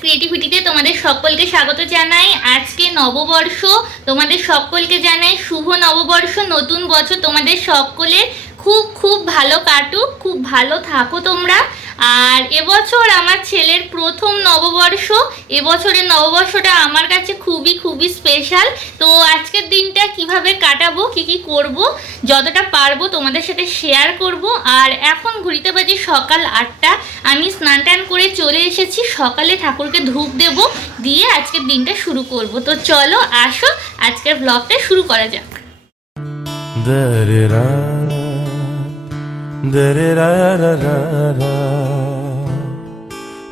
ক্রিয়েটিভিটিতে তোমাদের সকলকে স্বাগত জানাই। আজকে নববর্ষ, তোমাদের সকলকে জানাই শুভ নববর্ষ, নতুন বছর তোমাদের সকলের। খুব খুব ভালো কাটুক, খুব ভালো থাকো তোমরা। আর এবছর আমার ছেলের প্রথম নববর্ষ, এবছরের নববর্ষটা আমার কাছে খুবই খুবই স্পেশাল তো আজকের দিনটা কীভাবে কাটাবো, কি কি করব, যতটা পারব তোমাদের সাথে শেয়ার করব। আর এখন ঘুরিতে বাজে সকাল আটটা, আমি স্নান টান করে চলে এসেছি। সকালে ঠাকুরকে ধূপ দেব, দিয়ে আজকের দিনটা শুরু করব। তো চলো, আসো, আজকের ব্লগটা শুরু করা যাক। Dere ra ra ra ra.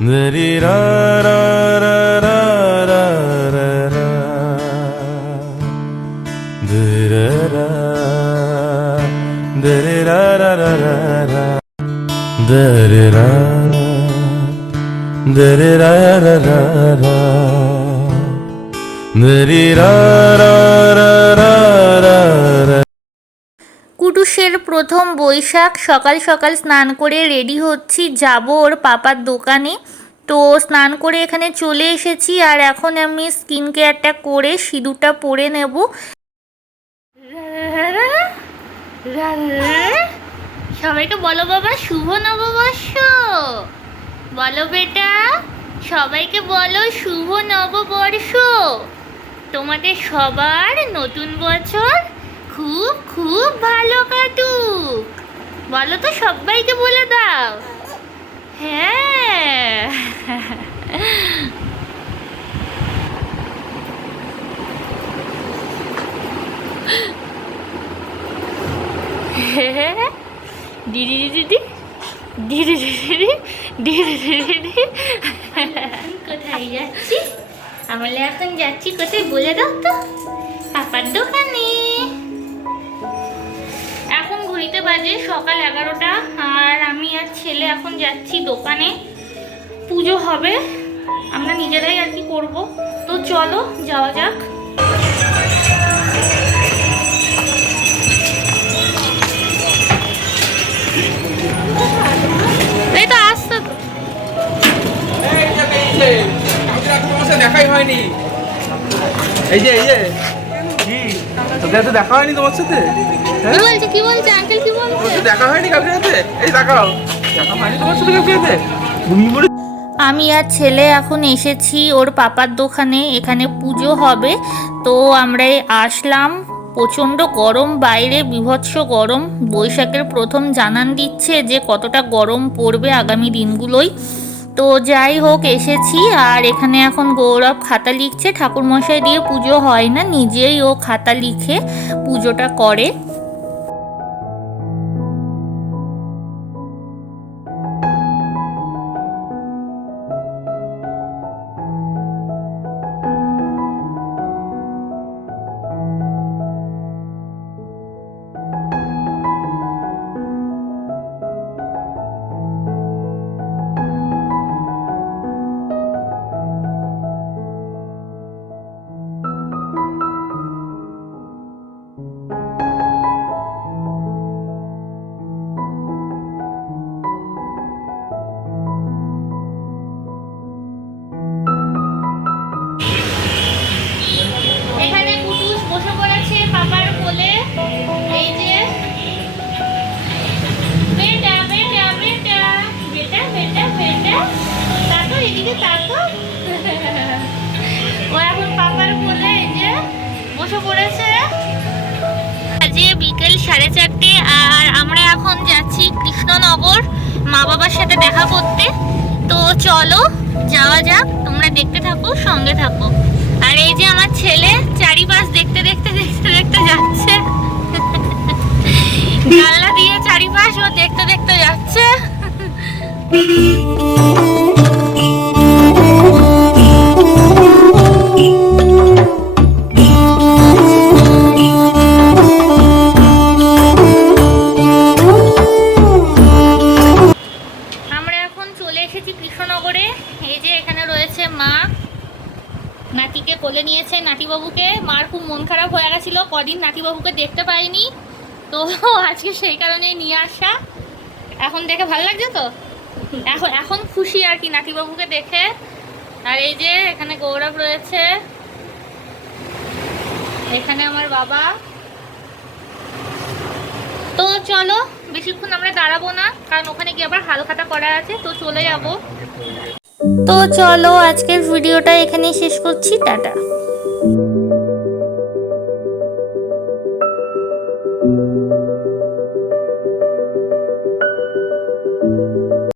Dere ra ra ra ra ra ra ra. Dere ra. Dere ra ra ra ra ra. Dere ra. Dere ra ra ra ra. Dere ra ra ra ra ra. কুটুসের প্রথম বৈশাখ, সকাল সকাল স্নান করে ready হচ্ছি, যাব ওর পাপার দোকানে। তো স্নান করে এখানে চলে এসেছি আর এখন আমি স্কিন কেয়ারটা করে সিঁদুরটা পরে নেব। সবাইকে বলো বাবা, শুভ নববর্ষ। বলো বেটা, সবাইকে বলো শুভ নববর্ষ। তোমাদের সবার নতুন বছর খুব খুব ভালো কাটুক। বলো তো সবাইকে বলে দাও। হ্যাঁ। দিদি দিদি দিদি। দিদি দিদি দিদি। কোথায় যাচ্ছি? আমরা এখন যাচ্ছি, কোথায় বলে দাও তো? পাপার দোকানে। বাজে, সকাল এগারোটা, আর আমি আর ছেলে এখন যাচ্ছি দোকানে। পুজো হবে, আমরা নিজেরাই আর কি করব। তো চলো, যাওয়া যাক। এই তো তো দেখাই হয়নি এই যে। এই যে সাথে দেখা হয়নি তোমার সাথে? কি বলছে কি বলছে? আঙ্কেল কি বলছে? দেখা হয়নি কালকে রাতে? এই দেখাও। দেখা হয়নি তোমার সাথে কালকে রাতে? ঘুমিয়ে পড়ে আমি আর ছেলে এখন এসেছি ওর পাপার দোকানে এখানে পুজো হবে। তো আমরা আসলাম। প্রচণ্ড গরম বাইরে বিভৎস গরম। বৈশাখের প্রথম জানান দিচ্ছে যে কতটা গরম পড়বে আগামী দিনগুলোই। তো যাই হোক এসেছি। আর এখানে এখন গৌরব খাতা লিখছে। ঠাকুরমশাই দিয়ে পুজো হয় না নিজেই ও খাতা লিখে পুজোটা করে। বসে পড়েছে। আজকে বিকেল সাড়ে চারটে, আর আমরা এখন যাচ্ছি কৃষ্ণনগর মা বাবার সাথে দেখা করতে। তো চলো, যাওয়া যাক, তোমরা দেখতে থাকো, সঙ্গে থাকো। আর এই যে আমার ছেলে চারিপাশ দেখতে দেখতে দেখতে দেখতে যাচ্ছে। জানলা দিয়ে চারিপাশ ও দেখতে দেখতে যাচ্ছে। এই যে এখানে রয়েছে মা, নাতিকে কোলে নিয়েছে নাতিবাবুকে। মার খুব মন খারাপ হয়ে গেছিল, কদিন নাতিবাবুকে দেখতে পাইনি। তো আজকে সেই কারণেই নিয়ে আসা। এখন দেখে ভালো লাগছে তো? এখন এখন খুশি আর কি নাতিবাবুকে দেখে। আর এই যে এখানে গৌরব রয়েছে। এখানে আমার বাবা। তো চলো, বেশিক্ষণ আমরা দাঁড়াবো না, কারণ ওখানে গিয়ে আবার হালখাতা করা আছে, তো চলে যাব। তো চলো আজকের ভিডিওটা এখানেই শেষ করছি টাটা।